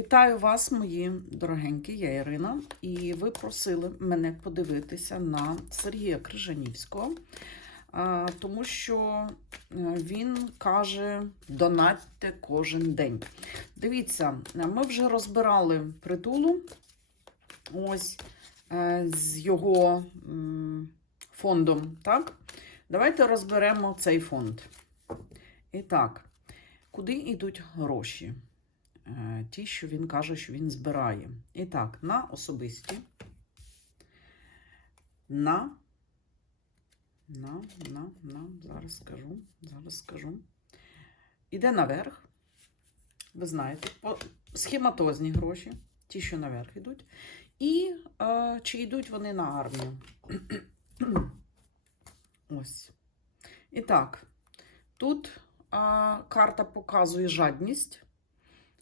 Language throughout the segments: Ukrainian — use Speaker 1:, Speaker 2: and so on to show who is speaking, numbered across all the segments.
Speaker 1: Вітаю вас, мої дорогенькі, я Ірина, і ви просили мене подивитися на Сергія Крижанівського, тому що е, він каже: донатьте кожен день. Дивіться, ми вже розбирали притулу ось е, з його фондом. Так? Давайте розберемо цей фонд. І так, куди йдуть гроші? Е, ті, що він каже, що він збирає. І так, на особисті, на, на, на, на, зараз скажу, зараз скажу. Іде наверх. Ви знаєте, схематозні гроші, ті, що наверх йдуть. І е, чи йдуть вони на армію? Ось. І так, тут е, карта показує жадність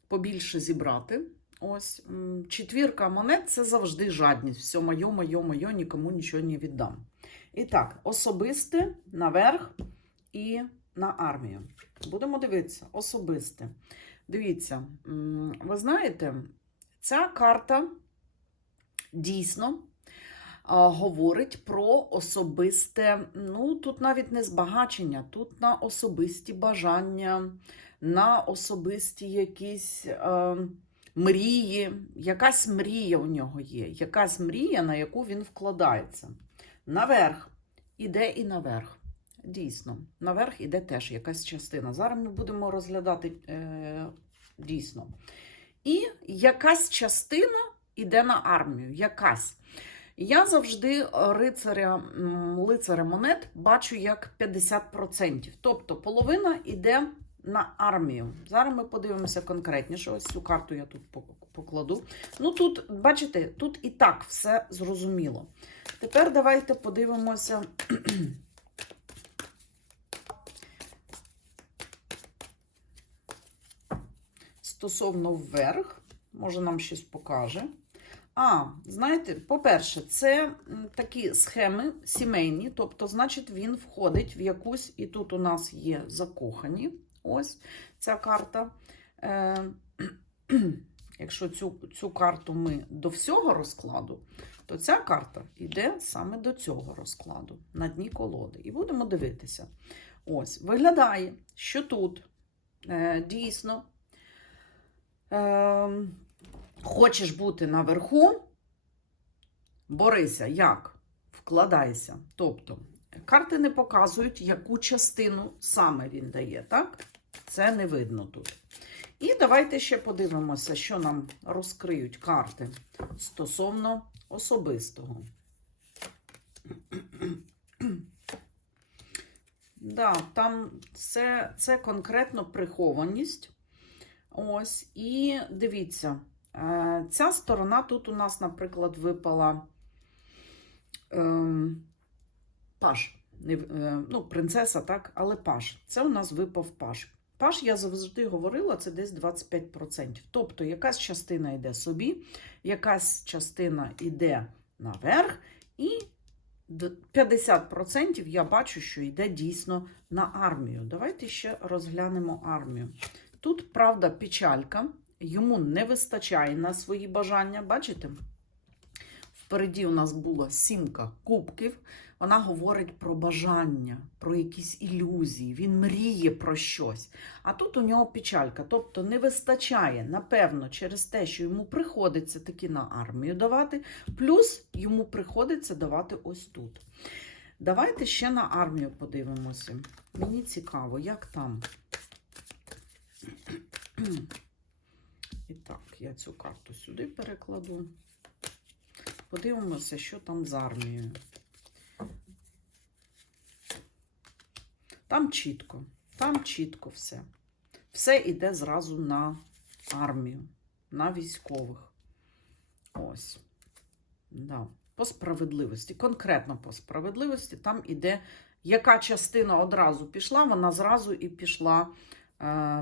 Speaker 1: побільше зібрати. Ось четвірка монет це завжди жадність. Все моє, моє, моє, нікому нічого не віддам. І так, особисте наверх і на армію. Будемо дивитися, особисте. Дивіться, ви знаєте, ця карта дійсно говорить про особисте, ну тут навіть не збагачення, тут на особисті бажання, на особисті якісь е, мрії. Якась мрія у нього є, якась мрія, на яку він вкладається. Наверх іде і наверх. Дійсно, наверх іде теж якась частина. Зараз ми будемо розглядати е, дійсно. І якась частина іде на армію. Якась. Я завжди рицаря, лицаря монет бачу як 50%. Тобто половина йде на армію. Зараз ми подивимося конкретніше. Ось цю карту я тут покладу. Ну тут, бачите, тут і так все зрозуміло. Тепер давайте подивимося. Стосовно вверх, може нам щось покаже. А, знаєте, по-перше, це такі схеми сімейні, тобто, значить, він входить в якусь, і тут у нас є закохані. Ось ця карта. Е, якщо цю, цю карту ми до всього розкладу, то ця карта йде саме до цього розкладу на дні колоди. І будемо дивитися. Ось, виглядає, що тут е, дійсно. Е, Хочеш бути наверху, борися, як? Вкладайся. Тобто, карти не показують, яку частину саме він дає, так? Це не видно тут. І давайте ще подивимося, що нам розкриють карти стосовно особистого. Да, там це, це конкретно прихованість. Ось, і дивіться. Е, Ця сторона тут у нас, наприклад, випала ем, паш. Е, Ну, принцеса, так, але паш. Це у нас випав паш. Паш, я завжди говорила, це десь 25%. Тобто, якась частина йде собі, якась частина йде наверх, і 50% я бачу, що йде дійсно на армію. Давайте ще розглянемо армію. Тут, правда, печалька, йому не вистачає на свої бажання. Бачите? Впереді у нас була сімка кубків. Вона говорить про бажання, про якісь ілюзії. Він мріє про щось. А тут у нього печалька. Тобто не вистачає, напевно, через те, що йому приходиться таки на армію давати, плюс йому приходиться давати ось тут. Давайте ще на армію подивимося. Мені цікаво, як там. І так, я цю карту сюди перекладу. Подивимося, що там з армією. Там чітко, там чітко все. Все йде зразу на армію, на військових. Ось. Да. По справедливості, конкретно по справедливості, там іде, яка частина одразу пішла, вона зразу і пішла е,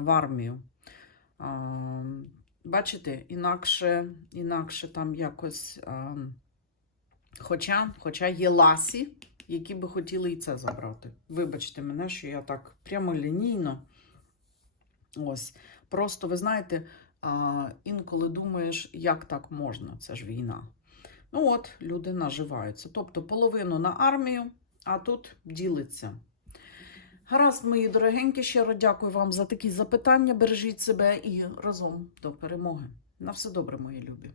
Speaker 1: в армію. Е, бачите, інакше, інакше там якось. Е, хоча, хоча є ласі, які би хотіли і це забрати. Вибачте мене, що я так прямолінійно. Ось. Просто, ви знаєте, А, інколи думаєш, як так можна? Це ж війна. Ну от, люди наживаються. Тобто половину на армію, а тут ділиться. Гаразд, мої дорогенькі, щиро дякую вам за такі запитання. Бережіть себе і разом до перемоги. На все добре, мої любі.